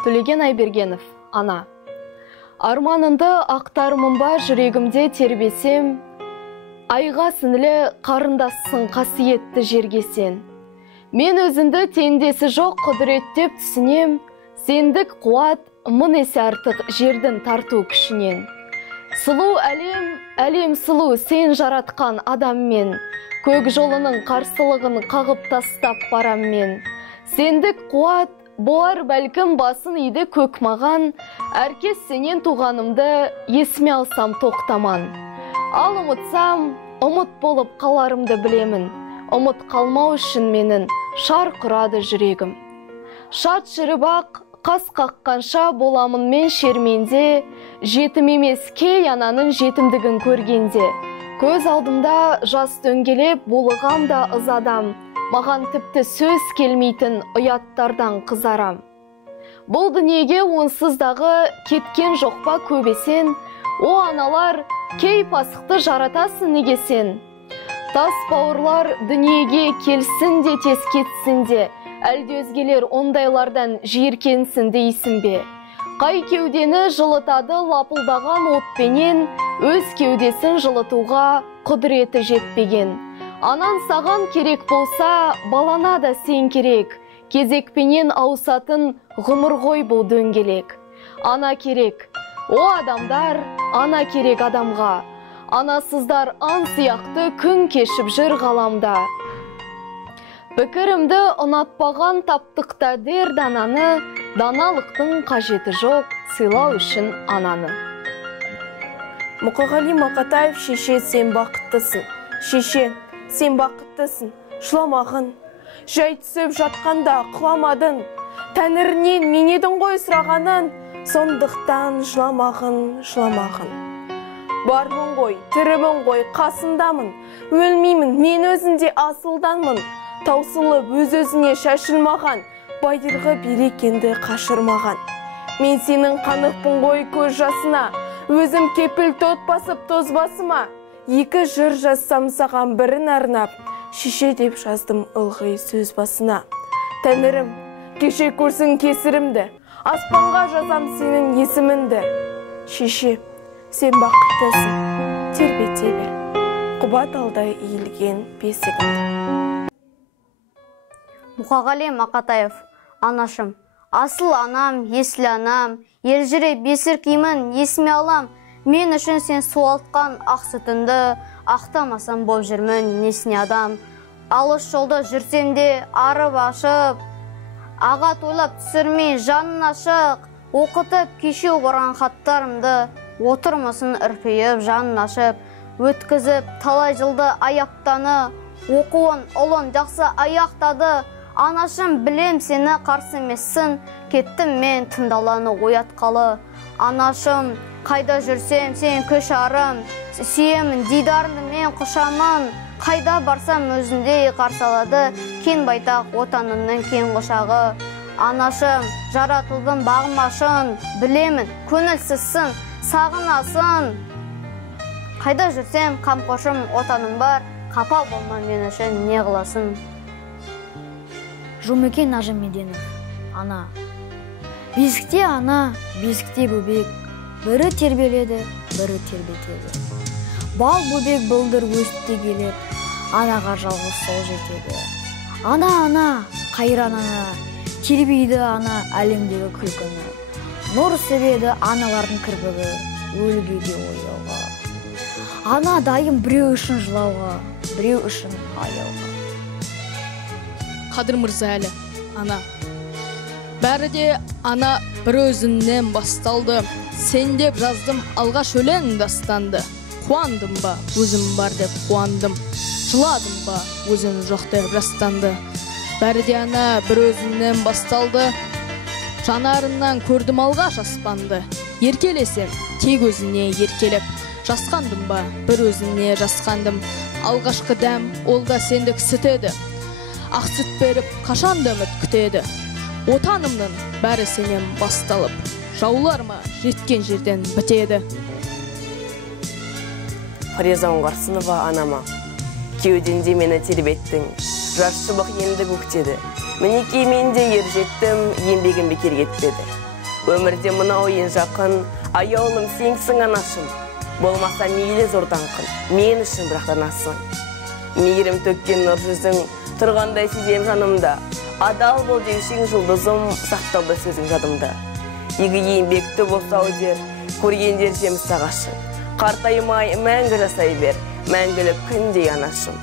Төлеген Айбергенов, ана. Арманынды ақтарымын ба жүрегімде тербесем, айға сіңлі қарындассың қасиетті жерге сен. Мен өзінді теңдесі жоқ құдіреттеп түсінем, сендік қуат мың есе артық жердің тарту күшінен. Сұлу әлем сұлу сен жаратқан адаммен, көк жолының қарсылығын қағып тастап барам мен. Сендік қуат болар бәлкім басын иді көк маған, әркез сенен туғанымды есіме алсам тоқтаман. Ал ұмытсам, ұмыт болып қаларымды білемін, ұмыт қалмау үшін менің шар құрады жүрегім. Шат жүріп ақ, қас қаққанша боламын мен шерменде, жетім емес кей ананың жетімдігін көргенде. Көз алдымда жас дөңгелеп болығам да ызадам, маған тіпті сөз келмейтін ұяттардан қызарам. Бұл дүниеге онсыздағы кеткен жоқпа көбесен, о аналар кей пасықты жаратасың неге сен. Тас бауырлар дүниеге келсін де тез кетсін де, әлде өзгелер ондайлардан жиіркенсін дейсің бе? Қай кеудені жылытады лапылдаған отпенен, өз кеудесін жылытуға құдіреті жетпеген. Анан саған керек болса, балана да сен керек, кезекпенен ауысатын ғұмыр ғой бұл дөңгелек. Ана керек, о адамдар, ана керек адамға. Анасыздар ан сияқты күн кешіп жүр ғаламда. Пікірімді ұнатпаған таптықта дер дананы, даналықтың қажеті жоқ сыйлау үшін ананы. Мұқағали Мақатаев: шеше, сен бақыттысың. Шеше, сен бақыттысың, жыламағын. Жай түсіп жатқанда құламадың. Тәңірінен мен едің ғой сұрағанын, сондықтан жыламағын, жыламағын. Бармын ғой, тірімін ғой, қасындамын. Өлмеймін, мен өзінде асылданмын. Таусылып өз-өзіне шашылмаған, байырғы берекенді қашырмаған. Мен сенің қанықпын ғой көз жасына, өзім кепіл тот басып тоз басыма. Екі жыр жазсам саған бірін арнап, шеше деп жаздым ылғи сөз басына. Тәңірім, кеше көрсін кесірімді, аспанға жазам сенің есіміңді. Шеше, сен бақыттысың, тербете бер, құбат алдай иілген бесігімді. Мұқағали Мақатаев: анашым, асыл анам, есіл анам, елжіре бесір киімін есіме алам. Мен үшін сен суалтқан ақ сүтінді, ақтамасам боп жүрмін несіне адам. Алыс жолда жүрсем де арып ашып, аға тойлап түсірмей жанын ашық, оқытып кеше барған хаттарымды, отырмасын үрпейіп жанын ашып, өткізіп талай жылды аяқтаны, оқуын ұлын жақсы аяқтады. Анашым, білем сені қарсы емессің, кеттім мен тыңдаланы оятқалы. Анашым, қайда жүрсем сен көш арым, сүйемін дидарыңды мен құшамын. Қайда барсам өзіндей қарсы алады, кен байтақ отанымның кен құшағы. Анашым, жаратылдым бағымашын, білемін көңілсізсің, сағынасың. Қайда жүрсем қамқоршым отаным бар, қапа болма мен үшін не қыласың. Жұмекен Нажымеденов: ана. Бесікте ана, бесікте бөбек, бірі тербеледі, бірі тербетеді. Бал бөбек бұлдыр өсті келіп, анаға жалғыз сол жетеді. Ана, ана, қайран ана, тербейді ана әлемдегі күлкіні. Нұр себеді аналардың кірпігі, өлгеде ояуға. Ана дайым біреу үшін жылауға, біреу үшін аяуға. Қадыр Мырза әлі, ана. Бәрі де ана бір өзіннен басталды. Сен деп жаздым алғаш өлең дастанды. Қуандым ба, өзім бар деп қуандым. Жыладым ба, өзім жоқ деп жастанды. Бәрі де ана бір өзіннен басталды. Жанарынан көрдім алғаш аспанды. Еркелесем, тек өзіне еркелеп. Жасқандым ба, бір өзіне жасқандым. Алғашқы дәм, ол да сендік сүт еді. Ақ сүт беріп, қашан да үміт күтеді. Отанымның бәрі сенен басталып, жаулар ма жеткен жерден бітеді. Фариза Оңғарсынова: анама. Кеуденде мені тербеттің, жас шыбық енді көктеді. Мінекей мен де ер жеттім, еңбегім бекер кетпеді. Өмірде мынау ең жақын, аяулым сенсің анашым. Болмаса мейлі зорданқын, мен үшін бірақтанасың. Мейірім төккен нұр жүзің, тұрғандай сезем жанымда. Адал бол деушің жұлдызым, сақталды сөзің жадымда. Егі еңбекті болса өдер, көргендер жеміс ағашым. Қартаймай мәңгі жасай бер, мәңгілік күндей анашым.